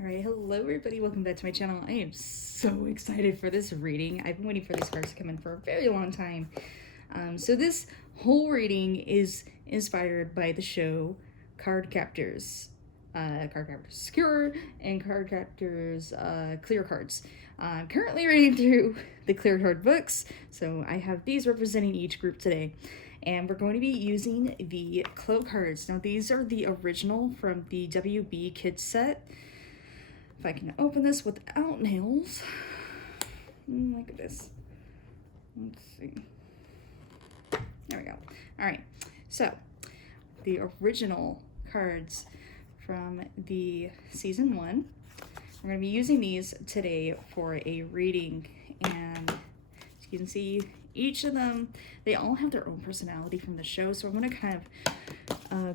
Alright, hello everybody, welcome back to my channel. I am so excited for this reading. I've been waiting for these cards to come in for a very long time. So this whole reading is inspired by the show Card Captors. Card Captors Secure and Card Captors Clear Cards. I'm currently reading through the Clear Card books, so I have these representing each group today. And we're going to be using the Clow cards. Now these are the original from the WB Kids set. If I can open this without nails. Look at this. Let's see. There we go. Alright, so the original cards from the season 1. We're going to be using these today for a reading, and as you can see, each of them, they all have their own personality from the show, so I'm going to kind of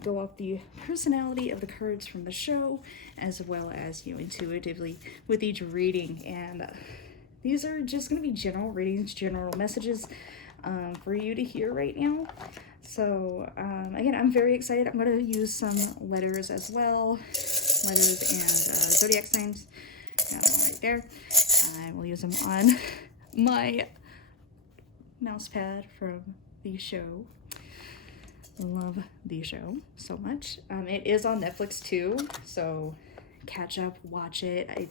go off the personality of the cards from the show, as well as, intuitively with each reading. And these are just going to be general readings, general messages for you to hear right now. So, again, I'm very excited. I'm going to use some letters as well, letters and zodiac signs. Got them right there. I will use them on my mouse pad from the show. Love the show so much. It is on Netflix too, so catch up, watch it.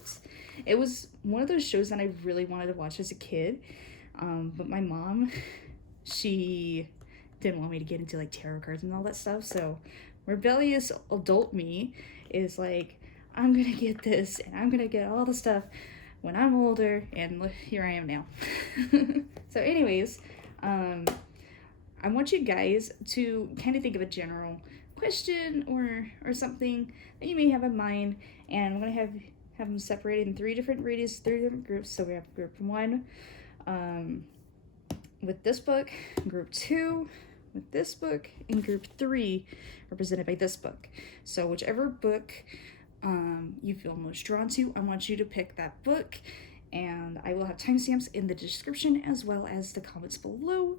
It was one of those shows that I really wanted to watch as a kid, but my mom, she didn't want me to get into like tarot cards and all that stuff, so rebellious adult me is like, I'm gonna get this and I'm gonna get all the stuff when I'm older, and look, here I am now. So anyways, I want you guys to kind of think of a general question or something that you may have in mind, and I'm gonna have them separated in 3 different readings, 3 different groups. So we have group 1 with this book, group 2 with this book, and group 3 represented by this book. So whichever book you feel most drawn to, I want you to pick that book, and I will have timestamps in the description as well as the comments below.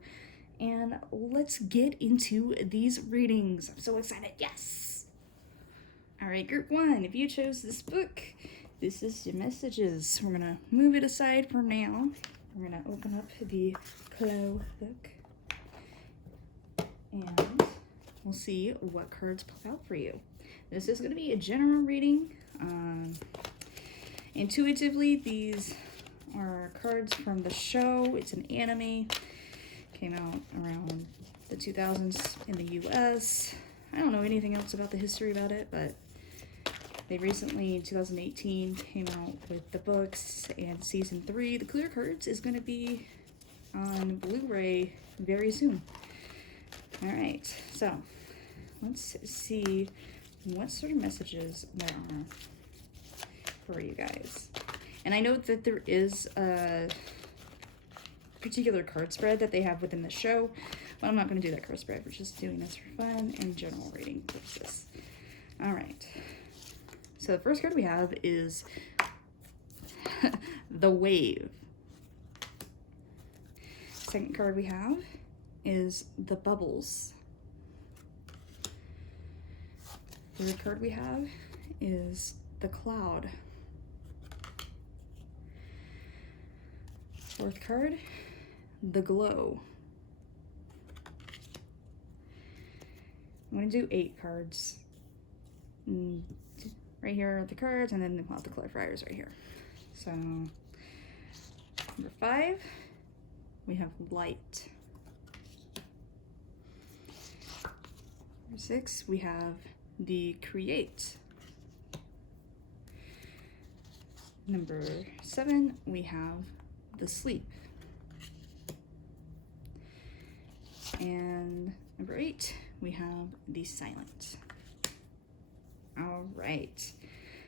And let's get into these readings. I'm so excited. Yes! Alright, group 1, if you chose this book, this is your messages. We're going to move it aside for now. We're going to open up the Clow book, and we'll see what cards pop out for you. This is going to be a general reading. Intuitively, these are cards from the show. It's an anime. Came out around the 2000s in the US. I don't know anything else about the history about it, but they recently, in 2018, came out with the books, and season 3, the Clear Cards, is going to be on Blu-ray very soon. Alright, so let's see what sort of messages there are for you guys. And I know that there is a particular card spread that they have within the show, but I'm not going to do that card spread. We're just doing this for fun and general reading purposes. Alright, so the first card we have is the Wave. Second card we have is the Bubbles. Third card we have is the Cloud. Fourth card, the Glow. I'm going to do 8 cards. Right here are the cards, and then we'll have the clarifiers right here. So, number 5, we have Light. Number 6, we have the Create. Number 7, we have the Sleep. And number 8, we have the Silent. All right,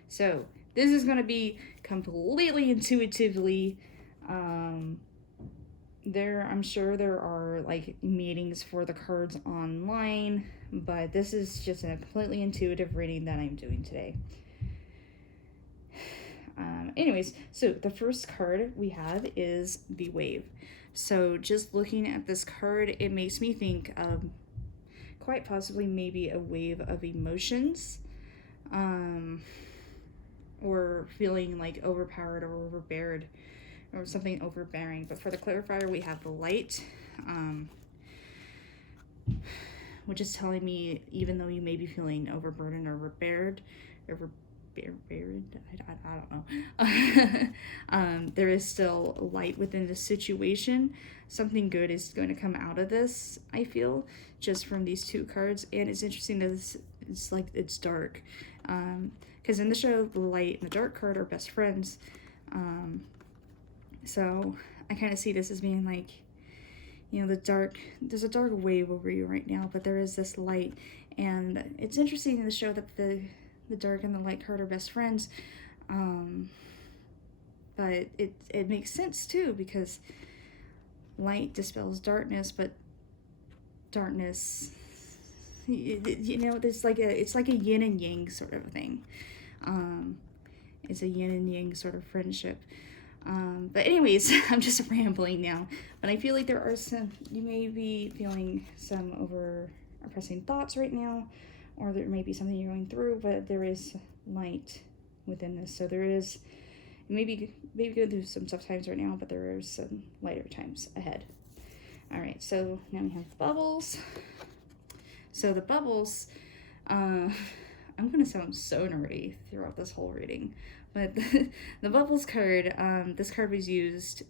so this is going to be completely intuitively. I'm sure there are like meetings for the cards online, but this is just a completely intuitive reading that I'm doing today. Anyways, so the first card we have is the Wave. So just looking at this card, it makes me think of quite possibly maybe a wave of emotions. or feeling like overpowered or overbeared or something overbearing. But for the clarifier, we have the light, which is telling me even though you may be feeling overburdened or overbeared, I don't know. There is still light within the situation. Something good is going to come out of this, I feel, just from these two cards. And it's interesting that it's dark. Because in the show, the light and the dark card are best friends. So I kind of see this as being like, you know, there's a dark wave over you right now, but there is this light. And it's interesting in the show that the dark and the light card are best friends. But it makes sense too, because light dispels darkness, but darkness, you know, it's like a yin and yang sort of thing. It's a yin and yang sort of friendship. But anyways, I'm just rambling now. But I feel like there are you may be feeling some oppressing thoughts right now, or there may be something you're going through, but there is light within this. So there is, maybe going through some tough times right now, but there are some lighter times ahead. All right, so now we have the bubbles. So the bubbles, I'm going to sound so nerdy throughout this whole reading, but the bubbles card, this card was used,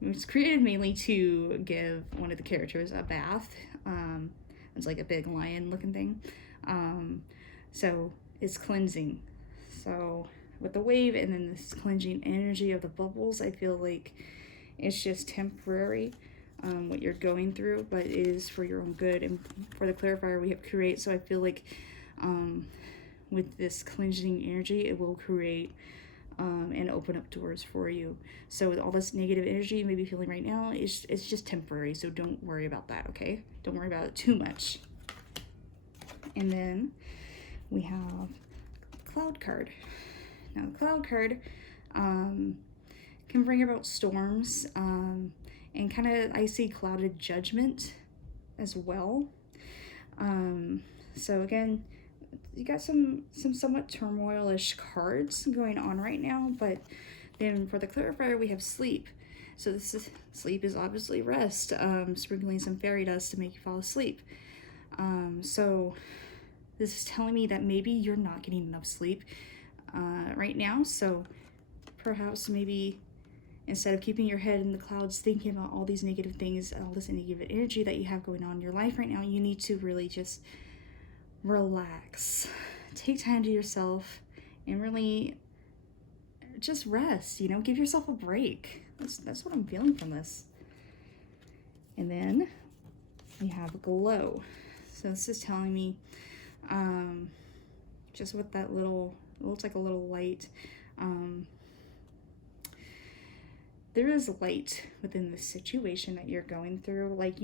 it was created mainly to give one of the characters a bath. It's like a big lion looking thing. So it's cleansing. So with the wave and then this cleansing energy of the bubbles, I feel like it's just temporary, what you're going through, but it is for your own good. And for the clarifier, we have create. So I feel like with this cleansing energy, it will create and open up doors for you. So with all this negative energy you may be feeling right now, it's just temporary. So don't worry about that, okay? Don't worry about it too much. And then we have Cloud card. Now the Cloud card can bring about storms, and kind of I see clouded judgment as well. So again, you got some somewhat turmoil-ish cards going on right now, but then for the clarifier we have sleep. So sleep is obviously rest, sprinkling some fairy dust to make you fall asleep. So this is telling me that maybe you're not getting enough sleep right now. So perhaps maybe instead of keeping your head in the clouds thinking about all these negative things, all this negative energy that you have going on in your life right now, you need to really just relax, take time to yourself, and really just rest, you know, give yourself a break. That's what I'm feeling from this. And then we have Glow. So this is telling me, just with that little, it looks like a little light, there is light within the situation that you're going through. Like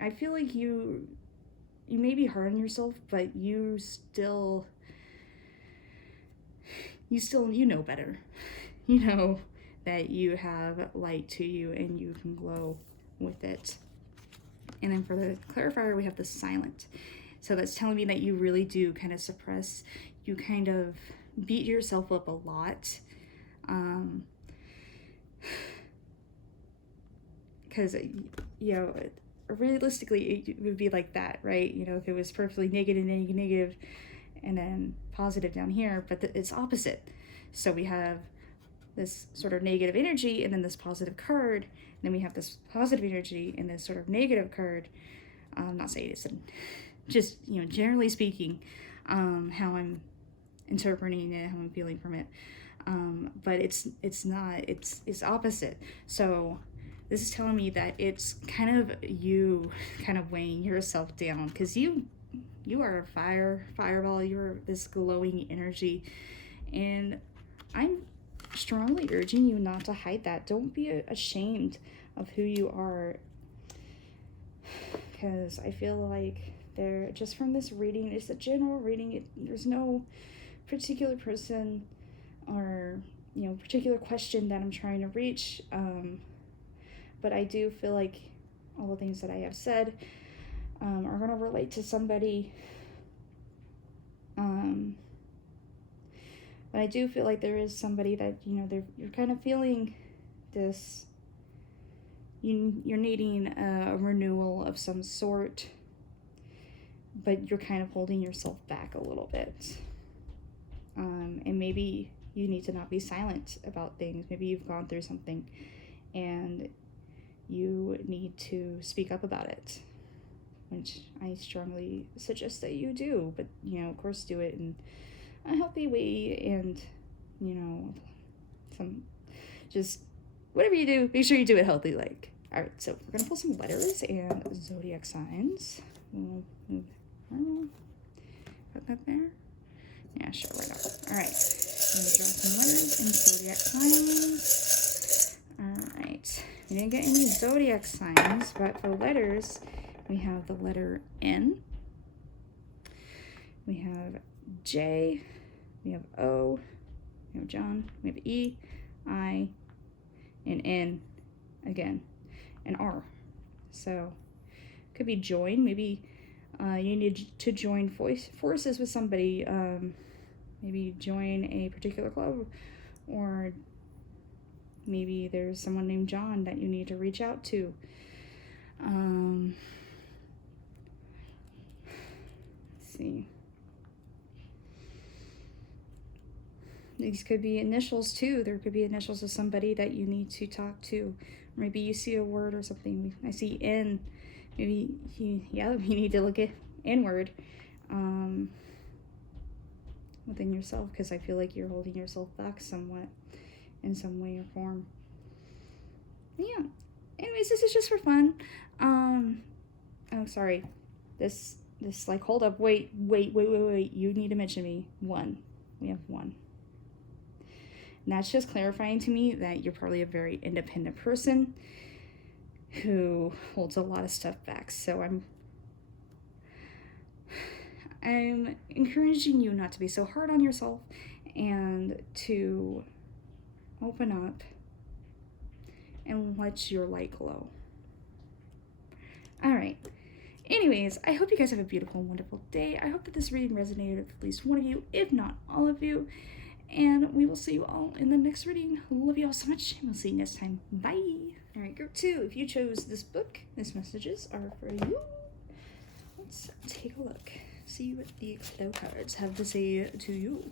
I feel like you may be hard on yourself, but you know better. You know that you have light to you and you can glow with it. And then for the clarifier, we have the silent. So that's telling me that you really do kind of suppress, you kind of beat yourself up a lot. Because, you know, realistically, it would be like that, right? You know, if it was perfectly negative, and then positive down here, but it's opposite. So we have this sort of negative energy and then this positive card, and then we have this positive energy and this sort of negative card. I'm not saying it's just, you know, generally speaking, how I'm interpreting it, how I'm feeling from it. But it's not, it's opposite. So this is telling me that it's kind of you kind of weighing yourself down, because you are a fireball, you're this glowing energy, and I'm strongly urging you not to hide that. Don't be ashamed of who you are, because I feel like just from this reading, it's a general reading, there's no particular person or, you know, particular question that I'm trying to reach, but I do feel like all the things that I have said are going to relate to somebody, But I do feel like there is somebody that, you know, you're kind of feeling this, you're needing a renewal of some sort, but you're kind of holding yourself back a little bit. And maybe you need to not be silent about things. Maybe you've gone through something and you need to speak up about it, which I strongly suggest that you do. But, you know, of course, do it in a healthy way, and, you know, just whatever you do, make sure you do it healthy. Like, all right, so we're gonna pull some letters and zodiac signs. We'll move, put that there. Yeah, sure, why not? All right, I'm gonna draw some letters and zodiac signs. All right, we didn't get any zodiac signs, but for letters, we have the letter N. We have J. We have O. We have John. We have E, I, and N again, and R. So could be join. Maybe you need to join forces with somebody. Maybe join a particular club, or maybe there's someone named John that you need to reach out to. Let's see. These could be initials too. There could be initials of somebody that you need to talk to. Maybe you see a word or something. I see N. Maybe you need to look at inward within yourself, because I feel like you're holding yourself back somewhat in some way or form. Yeah. Anyways, this is just for fun. Oh, sorry. This like, hold up. Wait. You need to mention me. 1. We have 1. And that's just clarifying to me that you're probably a very independent person who holds a lot of stuff back. So I'm encouraging you not to be so hard on yourself and to open up and let your light glow. All right. Anyways, I hope you guys have a beautiful and wonderful day. I hope that this reading resonated with at least one of you, if not all of you. And we will see you all in the next reading. Love you all so much, and we'll see you next time. Bye. All right, group 2, if you chose this book, these messages are for you. Let's take a look. See what the Clow cards have to say to you.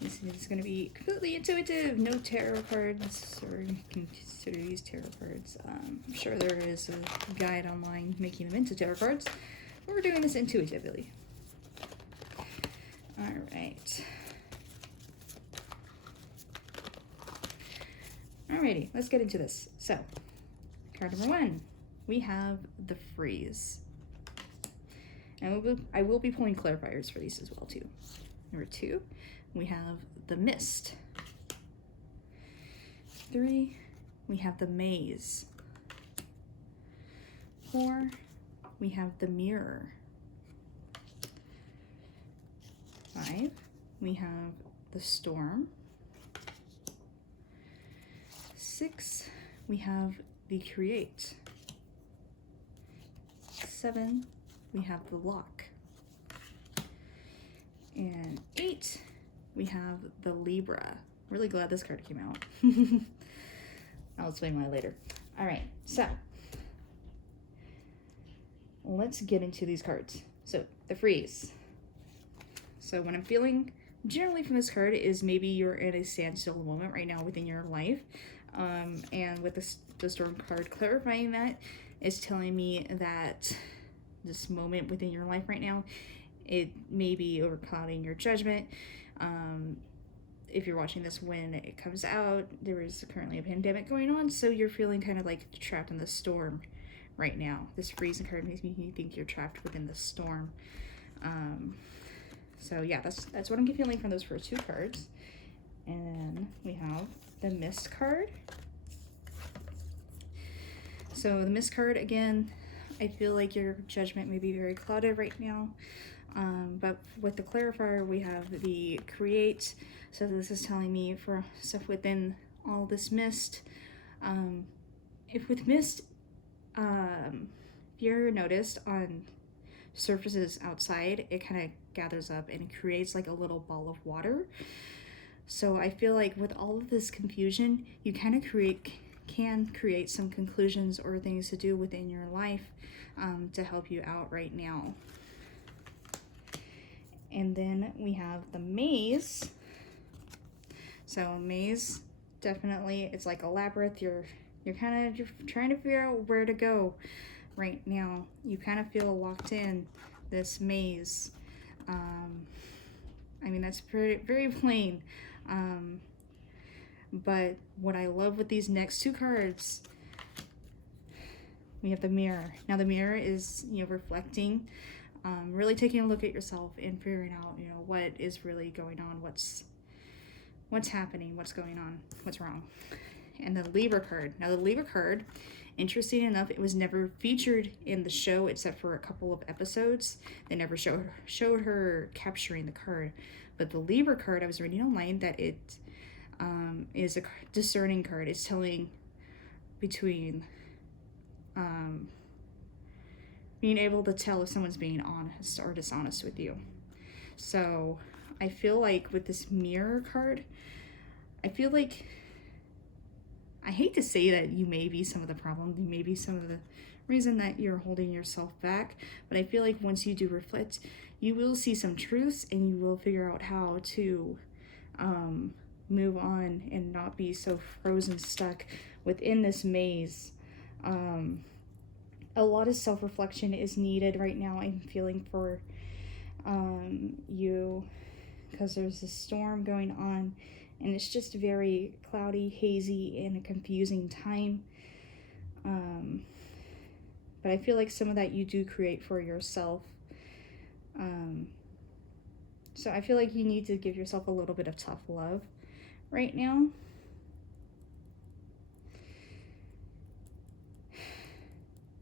This is going to be completely intuitive. No tarot cards, or you can consider these tarot cards. I'm sure there is a guide online making them into tarot cards. But we're doing this intuitively. All right. Alrighty, let's get into this. So, card number 1, we have the Freeze. And I will be pulling clarifiers for these as well too. Number 2, we have the Mist. 3, we have the Maze. 4, we have the Mirror. 5, we have the Storm. 6, we have the Create. 7, we have the Lock. And 8, we have the Libra. Really glad this card came out. I'll explain why later. All right, so let's get into these cards. So the Freeze. So what I'm feeling generally from this card is maybe you're in a standstill moment right now within your life. And with the Storm card clarifying that, is telling me that this moment within your life right now, it may be overclouding your judgment. If you're watching this when it comes out, there is currently a pandemic going on, so you're feeling kind of like trapped in the storm right now. This freezing card makes me think you're trapped within the storm. So yeah, that's what I'm feeling from those first 2 cards. And then we have the Mist card. So the Mist card, again, I feel like your judgment may be very clouded right now. But with the clarifier, we have the Create. So this is telling me for stuff within all this mist. If with mist, if you're noticed on surfaces outside, it kind of gathers up and it creates like a little ball of water. So I feel like with all of this confusion, you kind of can create some conclusions or things to do within your life to help you out right now. And then we have the maze. So maze, definitely, it's like a labyrinth. You're trying to figure out where to go right now. You kind of feel locked in this maze. I mean, that's very plain. But what I love with these next two cards, we have the mirror. Now the mirror is, reflecting, really taking a look at yourself and figuring out, what is really going on, what's happening, what's going on, what's wrong. And the Libra card. Now the Libra card, interesting enough, it was never featured in the show except for a couple of episodes. They never showed her capturing the card. But the Libra card, I was reading online that it is a discerning card. It's telling between being able to tell if someone's being honest or dishonest with you. So I feel like with this mirror card, I feel like, I hate to say that you may be some of the problem, you may be some of the reason that you're holding yourself back, but I feel like once you do reflect, you will see some truths and you will figure out how to move on and not be so frozen stuck within this maze. A lot of self-reflection is needed right now, I'm feeling, for you, because there's a storm going on and it's just very cloudy, hazy, and a confusing time. But I feel like some of that you do create for yourself. So I feel like you need to give yourself a little bit of tough love right now.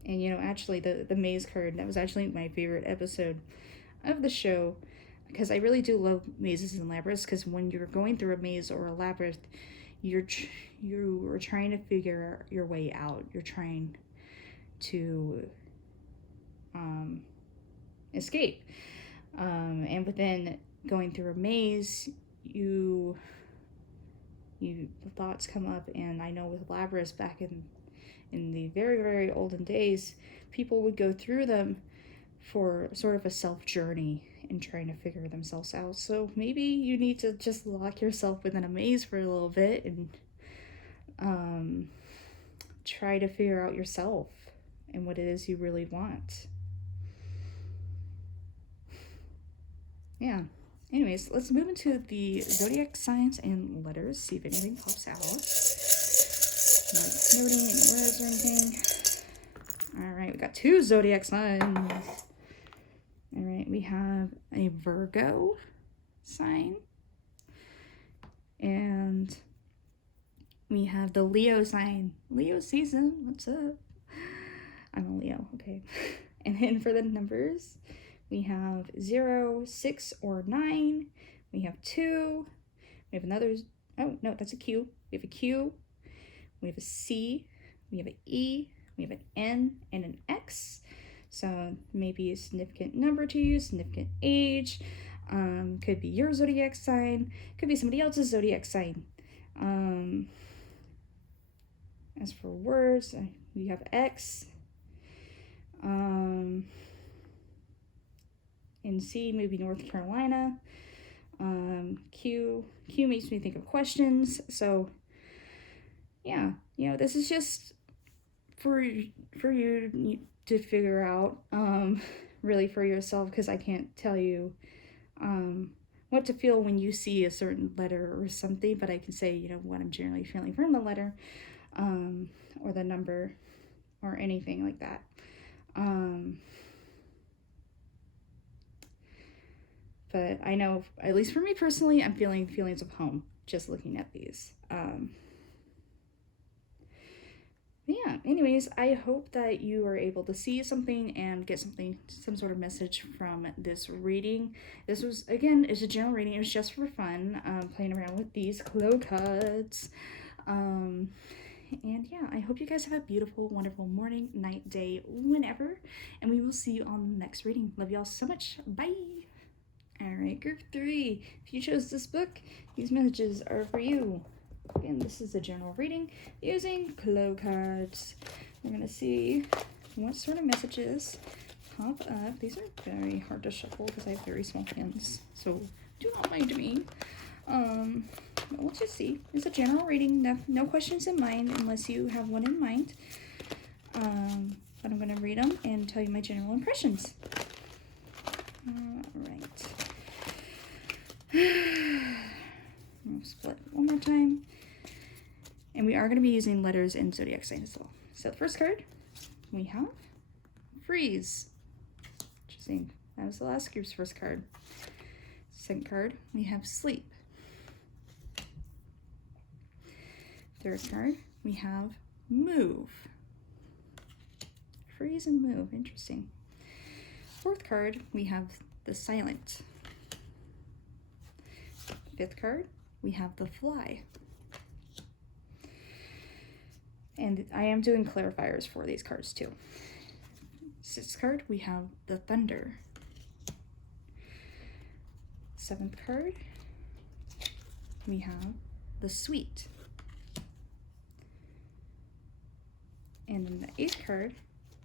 And actually the maze card, that was actually my favorite episode of the show, because I really do love mazes and labyrinths, because when you're going through a maze or a labyrinth, you are trying to figure your way out. You're trying to escape. And within going through a maze, the thoughts come up, and I know with labyrinths back in the very, very olden days, people would go through them for sort of a self journey and trying to figure themselves out. So maybe you need to just lock yourself within a maze for a little bit and try to figure out yourself and what it is you really want. Yeah. Anyways, let's move into the zodiac signs and letters, see if anything pops out. Not noting any words or anything. Alright, we got 2 zodiac signs. Alright, we have a Virgo sign. And we have the Leo sign. Leo season, what's up? I'm a Leo, okay. And then for the numbers, we have 0, 6, or 9. We have 2. We have another, oh no, that's a Q. We have a Q. We have a C. We have an E. We have an N and an X. So maybe a significant number to you, significant age. Could be your zodiac sign. Could be somebody else's zodiac sign. As for words, we have X. In C, maybe North Carolina. Q makes me think of questions. So yeah, this is just for you to figure out, really for yourself, because I can't tell you what to feel when you see a certain letter or something, but I can say, what I'm generally feeling from the letter, or the number, or anything like that. But I know, at least for me personally, I'm feeling feelings of home just looking at these. Yeah, anyways, I hope that you are able to see something and get some sort of message from this reading. This was, again, it's a general reading. It was just for fun, playing around with these Clow cards. And yeah, I hope you guys have a beautiful, wonderful morning, night, day, whenever. And we will see you on the next reading. Love y'all so much. Bye. Alright, group 3. If you chose this book, these messages are for you. Again, this is a general reading using Clow cards. We're going to see what sort of messages pop up. These are very hard to shuffle because I have very small hands, so do not mind me. We'll just see. It's a general reading, no questions in mind unless you have one in mind. But I'm going to read them and tell you my general impressions. Alright. We'll split one more time. And we are going to be using letters and zodiac signs as well. So the first card, we have Freeze. Interesting. That was the last group's first card. Second card, we have Sleep. Third card, we have Move. Freeze and Move. Interesting. Fourth card, we have the Silent. Fifth card, we have the Fly. And I am doing clarifiers for these cards too. Sixth card, we have the Thunder. Seventh card, we have the Sweet. And in the eighth card,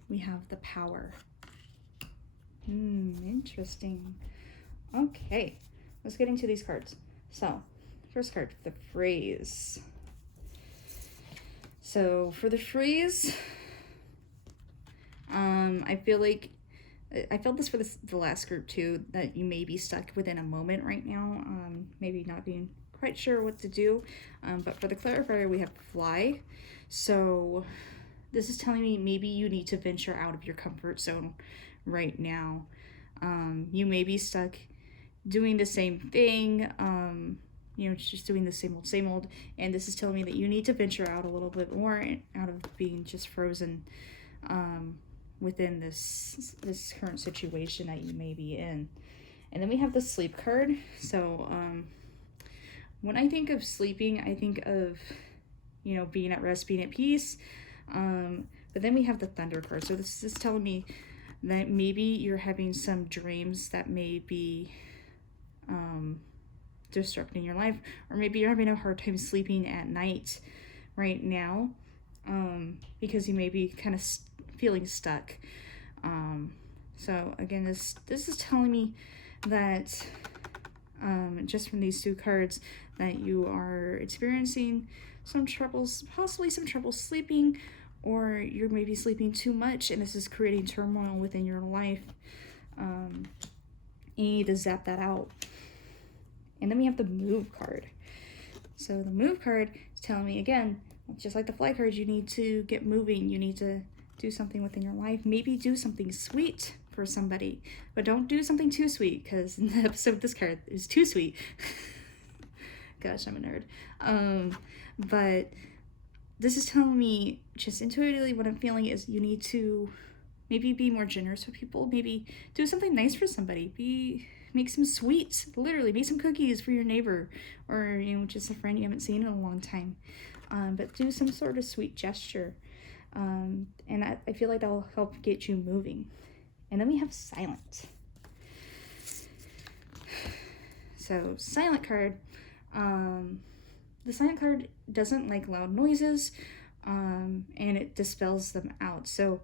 we have the Power. Interesting. Okay, let's get into these cards. So, first card, the Freeze. So, for the Freeze, I feel like, I felt this for the last group too, that you may be stuck within a moment right now, maybe not being quite sure what to do. But for the clarifier, we have Fly. So, this is telling me maybe you need to venture out of your comfort zone right now. You may be stuck doing the same thing, just doing the same old, and this is telling me that you need to venture out a little bit more out of being just frozen within this current situation that you may be in. And then we have the Sleep card. So when I think of sleeping, I think of being at rest, being at peace. But then we have the Thunder card. So this is telling me that maybe you're having some dreams that may be disrupting your life, or maybe you're having a hard time sleeping at night right now, because you may be kind of feeling stuck. So again, this is telling me that just from these two cards, that you are experiencing some troubles, possibly some trouble sleeping, or you're maybe sleeping too much and this is creating turmoil within your life. You need to zap that out. And then we have the Move card. So the Move card is telling me, again, just like the Fly card, you need to get moving. You need to do something within your life. Maybe do something sweet for somebody, but don't do something too sweet, because in the episode this card is too sweet. Gosh, I'm a nerd. But this is telling me just intuitively what I'm feeling is you need to maybe be more generous with people. Maybe do something nice for somebody. Make some sweets, literally. Make some cookies for your neighbor, or just a friend you haven't seen in a long time. But do some sort of sweet gesture. And I feel like that will help get you moving. And then we have Silent. So, Silent card. The Silent card doesn't like loud noises, and it dispels them out. So,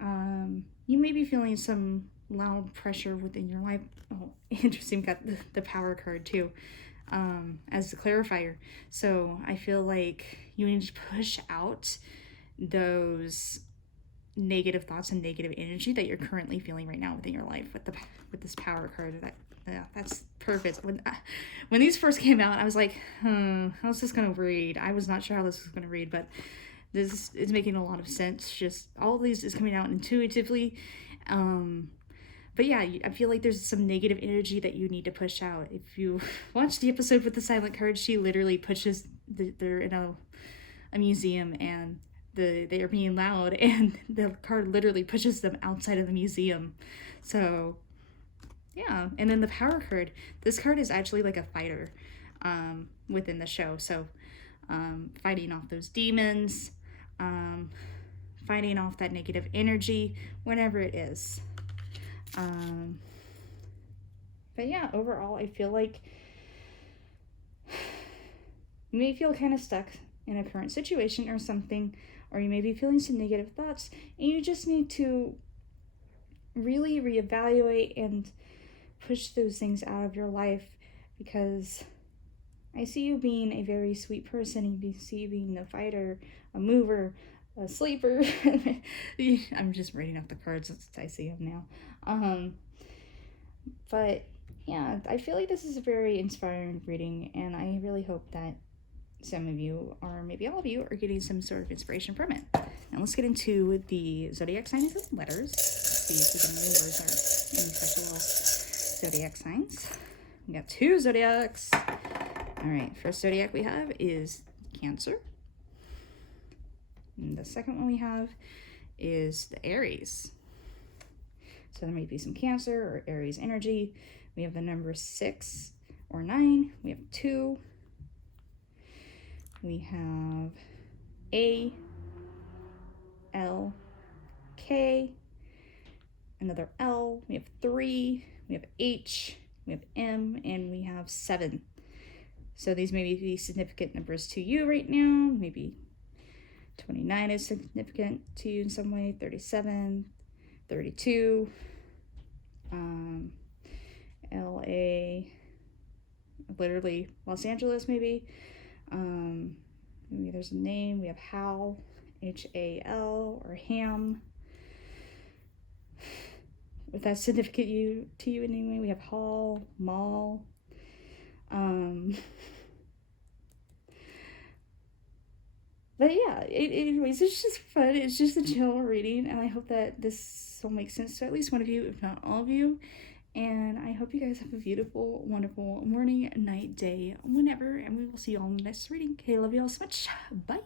you may be feeling some loud pressure within your life. Oh, interesting, got the Power card too, as the clarifier. So I feel like you need to push out those negative thoughts and negative energy that you're currently feeling right now within your life with this Power card. That's perfect. When these first came out, I was like, how's this gonna read? I was not sure how this was gonna read, but this is making a lot of sense. Just all of these is coming out intuitively. But yeah, I feel like there's some negative energy that you need to push out. If you watch the episode with the Silent card, she literally pushes, they're in a museum and they are being loud, and the card literally pushes them outside of the museum. So yeah, and then the Power card, this card is actually like a fighter within the show. So fighting off those demons, fighting off that negative energy, whatever it is. But yeah, overall, I feel like you may feel kind of stuck in a current situation or something, or you may be feeling some negative thoughts, and you just need to really reevaluate and push those things out of your life, because I see you being a very sweet person, and I see you being a fighter, a mover, a sleeper. I'm just reading off the cards as I see them now. But yeah, I feel like this is a very inspiring reading, and I really hope that some of you, or maybe all of you, are getting some sort of inspiration from it. Now let's get into the zodiac signs and letters. See if we can remember any special zodiac signs. We got 2 zodiacs. All right, first zodiac we have is Cancer. And the second one we have is the Aries. So there might be some Cancer or Aries energy. We have the number 6 or 9. We have 2. We have A, L, K, another L. We have 3. We have H. We have M, and we have 7. So these may be significant numbers to you right now. Maybe 29 is significant to you in some way. 37, 32. LA, literally Los Angeles, maybe. Maybe there's a name. We have Hal, H-A-L, or Ham. If that's significant to you in any way, we have Hall, Mall. But yeah, anyways, it's just fun. It's just a chill reading, and I hope that this will make sense to at least one of you, if not all of you. And I hope you guys have a beautiful, wonderful morning, night, day, whenever, and we will see you all in the next reading. Okay, love you all so much. Bye.